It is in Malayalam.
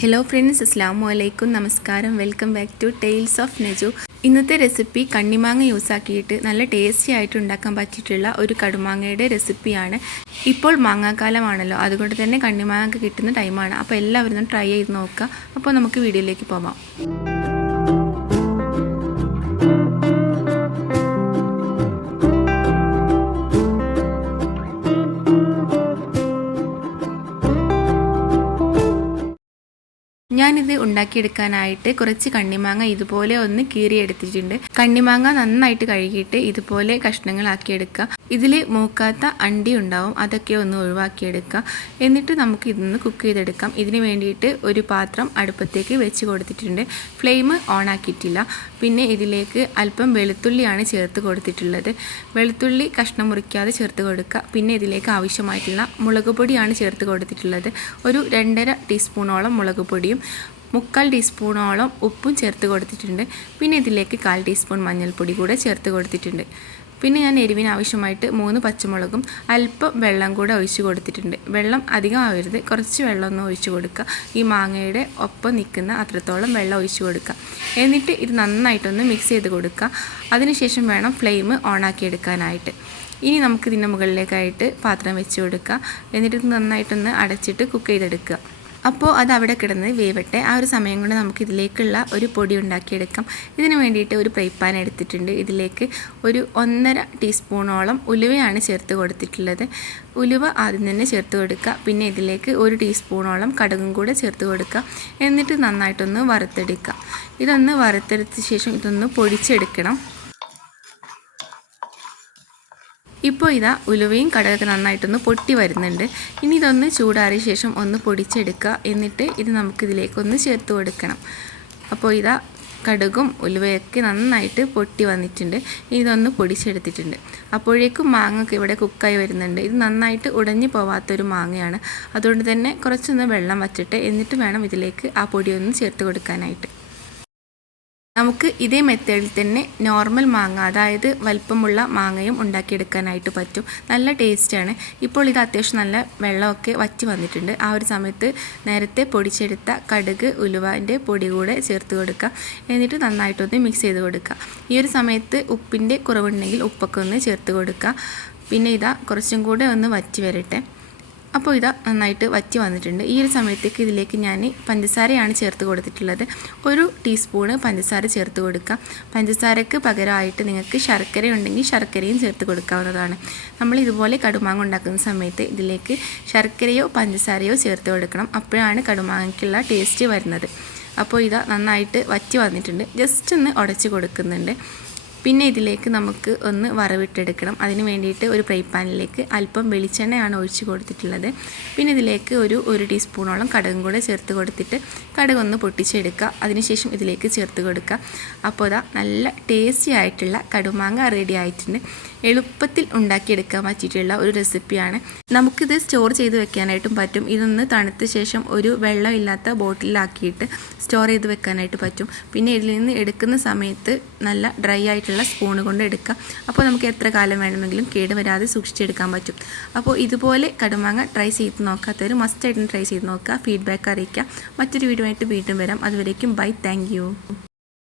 ഹലോ ഫ്രണ്ട്സ്, അസ്സാം വലൈക്കും, നമസ്കാരം. Welcome back to tales of Naju. ഇന്നത്തെ റെസിപ്പി കണ്ണിമാങ്ങ യൂസ് ആക്കിയിട്ട് നല്ല ടേസ്റ്റി ആയിട്ട് ഉണ്ടാക്കാൻ പറ്റിയിട്ടുള്ള ഒരു കടുമാങ്ങയുടെ റെസിപ്പിയാണ്. ഇപ്പോൾ മാങ്ങാക്കാലമാണല്ലോ, അതുകൊണ്ട് തന്നെ കണ്ണിമാങ്ങ കിട്ടുന്ന ടൈമാണ്. അപ്പോൾ എല്ലാവരും ട്രൈ ചെയ്ത് നോക്കുക. അപ്പോൾ നമുക്ക് വീഡിയോയിലേക്ക് പോകാം. ഞാനിത് ഉണ്ടാക്കിയെടുക്കാനായിട്ട് കുറച്ച് കണ്ണിമാങ്ങ ഇതുപോലെ ഒന്ന് കീറിയെടുത്തിട്ടുണ്ട്. കണ്ണിമാങ്ങ നന്നായിട്ട് കഴുകിയിട്ട് ഇതുപോലെ കഷ്ണങ്ങളാക്കിയെടുക്കുക. ഇതിൽ മൂക്കാത്ത അണ്ടി ഉണ്ടാവും, അതൊക്കെ ഒന്ന് ഒഴിവാക്കിയെടുക്കുക. എന്നിട്ട് നമുക്ക് ഇതൊന്ന് കുക്ക് ചെയ്തെടുക്കാം. ഇതിന് വേണ്ടിയിട്ട് ഒരു പാത്രം അടുപ്പത്തേക്ക് വെച്ച് കൊടുത്തിട്ടുണ്ട്. ഫ്ലെയിം ഓൺ ആക്കിയിട്ടില്ല. പിന്നെ ഇതിലേക്ക് അല്പം വെളുത്തുള്ളിയാണ് ചേർത്ത് കൊടുത്തിട്ടുള്ളത്. വെളുത്തുള്ളി കഷ്ണം മുറിക്കാതെ ചേർത്ത് കൊടുക്കുക. പിന്നെ ഇതിലേക്ക് ആവശ്യമായിട്ടുള്ള മുളക് പൊടിയാണ് ചേർത്ത് കൊടുത്തിട്ടുള്ളത്. ഒരു 2.5 ടീസ്പൂണോളം മുളക് പൊടിയും 3/4 ടീസ്പൂണോളം ഉപ്പും ചേർത്ത് കൊടുത്തിട്ടുണ്ട്. പിന്നെ ഇതിലേക്ക് 1/4 ടീസ്പൂൺ മഞ്ഞൾപ്പൊടി കൂടെ ചേർത്ത് കൊടുത്തിട്ടുണ്ട്. പിന്നെ ഞാൻ എരിവിന് ആവശ്യമായിട്ട് 3 പച്ചമുളകും അല്പം വെള്ളം കൂടെ ഒഴിച്ച് കൊടുത്തിട്ടുണ്ട്. വെള്ളം അധികം ആവരുത്, കുറച്ച് വെള്ളം ഒന്ന് ഒഴിച്ച് കൊടുക്കുക. ഈ മാങ്ങയുടെ ഒപ്പം നിൽക്കുന്ന അത്രത്തോളം വെള്ളം ഒഴിച്ച് കൊടുക്കുക. എന്നിട്ട് ഇത് നന്നായിട്ടൊന്ന് മിക്സ് ചെയ്ത് കൊടുക്കുക. അതിനുശേഷം വേണം ഫ്ലെയിം ഓണാക്കി എടുക്കാനായിട്ട്. ഇനി നമുക്ക് ഇതിൻ്റെ മുകളിലേക്കായിട്ട് പാത്രം വെച്ച് കൊടുക്കുക. എന്നിട്ട് ഇത് നന്നായിട്ടൊന്ന് അടച്ചിട്ട് കുക്ക് ചെയ്തെടുക്കുക. അപ്പോൾ അത് അവിടെ കിടന്ന് വേവട്ടെ. ആ ഒരു സമയം കൊണ്ട് നമുക്ക് ഇതിലേക്കുള്ള ഒരു പൊടി ഉണ്ടാക്കിയെടുക്കാം. ഇതിന് വേണ്ടിയിട്ട് ഒരു ഫ്രൈ പാൻ എടുത്തിട്ടുണ്ട്. ഇതിലേക്ക് ഒരു 1.5 ടീസ്പൂണോളം ഉലുവയാണ് ചേർത്ത് കൊടുത്തിട്ടുള്ളത്. ഉലുവ ആദ്യം തന്നെ ചേർത്ത് കൊടുക്കുക. പിന്നെ ഇതിലേക്ക് 1 ടീസ്പൂണോളം കടുകും കൂടെ ചേർത്ത് കൊടുക്കുക. എന്നിട്ട് നന്നായിട്ടൊന്ന് വറുത്തെടുക്കുക. ഇതൊന്ന് വറുത്തെടുത്ത ശേഷം ഇതൊന്ന് പൊടിച്ചെടുക്കണം. ഇപ്പോൾ ഇതാ ഉലുവയും കടുകൊക്കെ നന്നായിട്ടൊന്ന് പൊട്ടി വരുന്നുണ്ട്. ഇനി ഇതൊന്ന് ചൂടാറിയ ശേഷം ഒന്ന് പൊടിച്ചെടുക്കുക. എന്നിട്ട് ഇത് നമുക്കിതിലേക്കൊന്ന് ചേർത്ത് കൊടുക്കണം. അപ്പോൾ ഇതാ കടുകും ഉലുവയൊക്കെ നന്നായിട്ട് പൊട്ടി വന്നിട്ടുണ്ട്. ഇതൊന്ന് പൊടിച്ചെടുത്തിട്ടുണ്ട്. അപ്പോഴേക്കും മാങ്ങയൊക്കെ ഇവിടെ കുക്കായി വരുന്നുണ്ട്. ഇത് നന്നായിട്ട് ഉടഞ്ഞു പോവാത്തൊരു മാങ്ങയാണ്. അതുകൊണ്ട് തന്നെ കുറച്ചൊന്ന് വെള്ളം വച്ചിട്ട് എന്നിട്ട് വേണം ഇതിലേക്ക് ആ പൊടിയൊന്ന് ചേർത്ത് കൊടുക്കാനായിട്ട്. നമുക്ക് ഇതേ മെത്തേഡിൽ തന്നെ നോർമൽ മാങ്ങ, അതായത് വലിപ്പമുള്ള മാങ്ങയും ഉണ്ടാക്കിയെടുക്കാനായിട്ട് പറ്റും. നല്ല ടേസ്റ്റാണ്. ഇപ്പോൾ ഇത് അത്യാവശ്യം നല്ല വെള്ളമൊക്കെ വറ്റി വന്നിട്ടുണ്ട്. ആ ഒരു സമയത്ത് നേരത്തെ പൊടിച്ചെടുത്ത കടുക് ഉലുവൻ്റെ പൊടി കൂടെ ചേർത്ത് കൊടുക്കുക. എന്നിട്ട് നന്നായിട്ടൊന്ന് മിക്സ് ചെയ്ത് കൊടുക്കുക. ഈ ഒരു സമയത്ത് ഉപ്പിൻ്റെ കുറവുണ്ടെങ്കിൽ ഉപ്പൊക്കെ ഒന്ന് ചേർത്ത് കൊടുക്കുക. പിന്നെ ഇതാ കുറച്ചും കൂടെ ഒന്ന് വറ്റി വരട്ടെ. അപ്പോൾ ഇതാ നന്നായിട്ട് വറ്റി വന്നിട്ടുണ്ട്. ഈ ഒരു സമയത്തേക്ക് ഇതിലേക്ക് ഞാൻ പഞ്ചസാരയാണ് ചേർത്ത് കൊടുത്തിട്ടുള്ളത്. 1 ടീസ്പൂണ് പഞ്ചസാര ചേർത്ത് കൊടുക്കുക. പഞ്ചസാരക്ക് പകരമായിട്ട് നിങ്ങൾക്ക് ശർക്കര ഉണ്ടെങ്കിൽ ശർക്കരയും ചേർത്ത് കൊടുക്കാവുന്നതാണ്. നമ്മൾ ഇതുപോലെ കടുമാങ്ങ ഉണ്ടാക്കുന്ന സമയത്ത് ഇതിലേക്ക് ശർക്കരയോ പഞ്ചസാരയോ ചേർത്ത് കൊടുക്കണം. അപ്പോഴാണ് കടുമാങ്ങയ്ക്കുള്ള ടേസ്റ്റ് വരുന്നത്. അപ്പോൾ ഇതാ നന്നായിട്ട് വറ്റി വന്നിട്ടുണ്ട്. ജസ്റ്റ് ഒന്ന് ഉടച്ച് കൊടുക്കുന്നുണ്ട്. പിന്നെ ഇതിലേക്ക് നമുക്ക് ഒന്ന് വറവിട്ടെടുക്കണം. അതിന് വേണ്ടിയിട്ട് ഒരു ഫ്രൈ പാനിലേക്ക് അല്പം വെളിച്ചെണ്ണയാണ് ഒഴിച്ച് കൊടുത്തിട്ടുള്ളത്. പിന്നെ ഇതിലേക്ക് ഒരു 1 ടീസ്പൂണോളം കടുകും കൂടെ ചേർത്ത് കൊടുത്തിട്ട് കടുകൊന്ന് പൊട്ടിച്ചെടുക്കുക. അതിനുശേഷം ഇതിലേക്ക് ചേർത്ത് കൊടുക്കുക. അപ്പോൾ ഇതാ നല്ല ടേസ്റ്റി ആയിട്ടുള്ള കടുമാങ്ങ റെഡി ആയിട്ടുണ്ട്. എളുപ്പത്തിൽ ഉണ്ടാക്കിയെടുക്കാൻ പറ്റിയിട്ടുള്ള ഒരു റെസിപ്പിയാണ്. നമുക്കിത് സ്റ്റോർ ചെയ്ത് വെക്കാനായിട്ടും പറ്റും. ഇതൊന്ന് തണുത്ത ശേഷം ഒരു വെള്ളമില്ലാത്ത ബോട്ടിലാക്കിയിട്ട് സ്റ്റോർ ചെയ്ത് വെക്കാനായിട്ട് പറ്റും. പിന്നെ ഇതിൽ നിന്ന് എടുക്കുന്ന സമയത്ത് നല്ല ഡ്രൈ ആയിട്ടുള്ള സ്പൂൺ കൊണ്ട് എടുക്കുക. അപ്പോൾ നമുക്ക് എത്ര കാലം വേണമെങ്കിലും കേടുവരാതെ സൂക്ഷിച്ചെടുക്കാൻ പറ്റും. അപ്പോൾ ഇതുപോലെ കടുമാങ്ങ ട്രൈ ചെയ്ത് നോക്കാത്തവർ മസ്റ്റായിട്ടും ട്രൈ ചെയ്ത് നോക്കുക. ഫീഡ്ബാക്ക് അറിയിക്കുക. മറ്റൊരു വീഡിയോ ആയിട്ട് വീണ്ടും വരാം. അതുവരേക്കും ബൈ. Thank you.